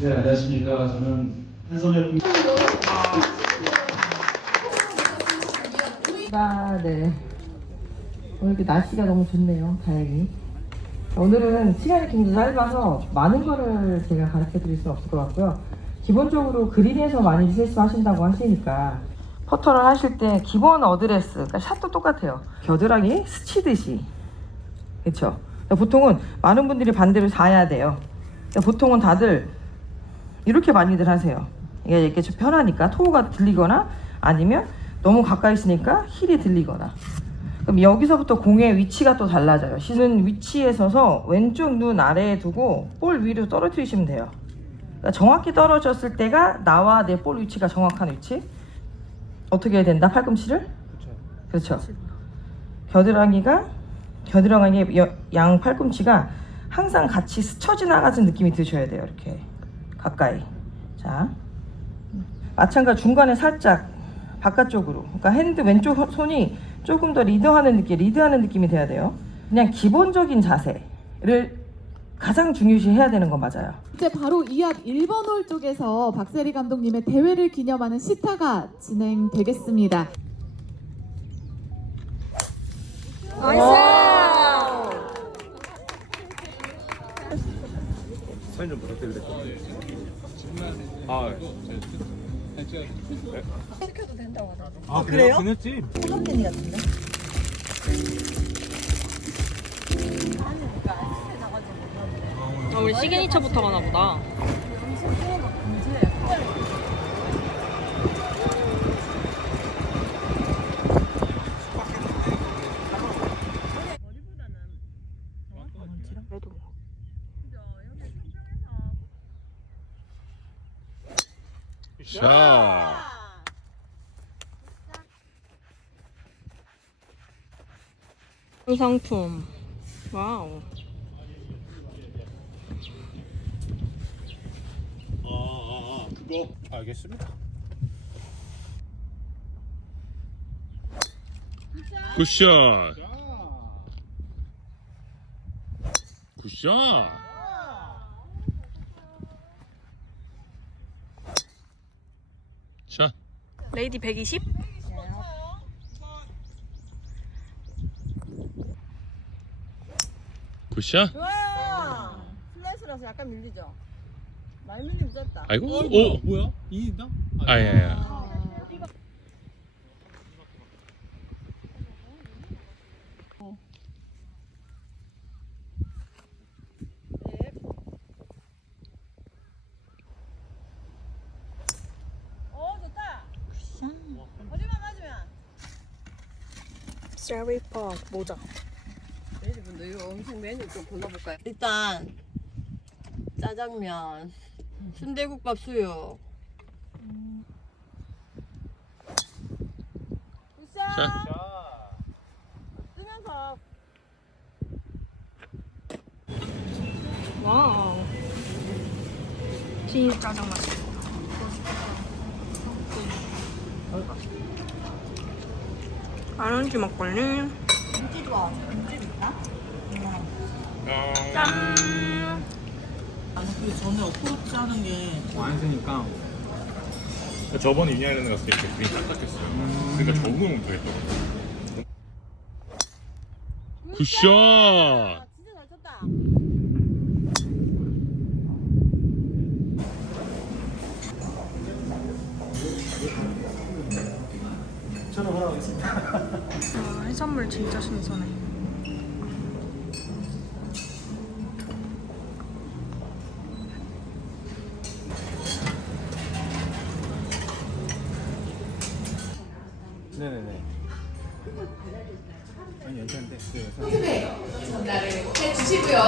네, 안녕하십니까. 저는 한성혁 아, 네. 오늘 이렇게 날씨가 너무 좋네요. 다행히. 오늘은 시간이 굉장히 짧아서 많은 거를 제가 가르쳐 드릴 수는 없을 것 같고요. 기본적으로 그린에서 많이 실수하신다고 하시니까 퍼터를 하실 때 기본 어드레스, 그러니까 샷도 똑같아요. 겨드랑이 스치듯이. 그렇죠. 보통은 많은 분들이 반대로 사야 돼요. 근데 보통은 다들 이렇게 많이들 하세요. 이게 이렇게 좀 편하니까 토우가 들리거나 아니면 너무 가까이 있으니까 힐이 들리거나. 그럼 여기서부터 공의 위치가 또 달라져요. 시는 위치에 서서 왼쪽 눈 아래에 두고 볼 위로 떨어뜨리시면 돼요. 그러니까 정확히 떨어졌을 때가 나와 내 볼 위치가 정확한 위치. 어떻게 해야 된다? 팔꿈치를? 그렇죠. 겨드랑이가 겨드랑이 여- 양 팔꿈치가 항상 같이 스쳐 지나가는 느낌이 드셔야 돼요. 이렇게 가까이. 자, 마찬가지 중간에 살짝 바깥쪽으로. 그러니까 핸드 왼쪽 손- 손이 조금 더 리드하는 느낌, 리드하는 느낌이 돼야 돼요. 그냥 기본적인 자세를 가장 중요시 해야 되는 건 맞아요. 이제 바로 이앞 1번 홀 쪽에서 박세리 감독님의 대회를 기념하는 시타가 진행되겠습니다. 사인 좀 될까요? 아, 시켜도 된다고 하더라고요. 아, 그래요? 그랬지. 아, 우리 시그니처부터 가나 보다. 그래도 뭐. 샤. 상품. 와우. 아, 아, 아, 그거. 알겠습니다. 굿샷. 굿샷. 자, 레이디 120? 굿샷. 좋아요. 슬라이스라서 약간 밀리죠. 많이 밀리면 짧다. 아이고, 오, 뭐야? 이인다? 아, 예, 예. 오 좋다. 어디만 맞으면. 세리 팍 모자. 매니저분도 이거 음식 메뉴 좀 골라볼까요? 일단 짜장면, 순대국밥 수육. 굿샷. 자. 뜨면서 와우. 진짜 짜장 맛 아른지 막걸리. 김치 좋아. 김치 있나? 짠. 그 전에 어프로치 하는 게 안 쓰니까. 저번에 유니아일랜드 갔을 때 그림이 딱딱했어요. 그러니까 적응을 못했더라고요. 굿샷. 아, 진짜 잘 쳤다. 아, 해산물 진짜 신선해. 네네네. 아니 괜찮은데. 네. 전달을 해주시고요.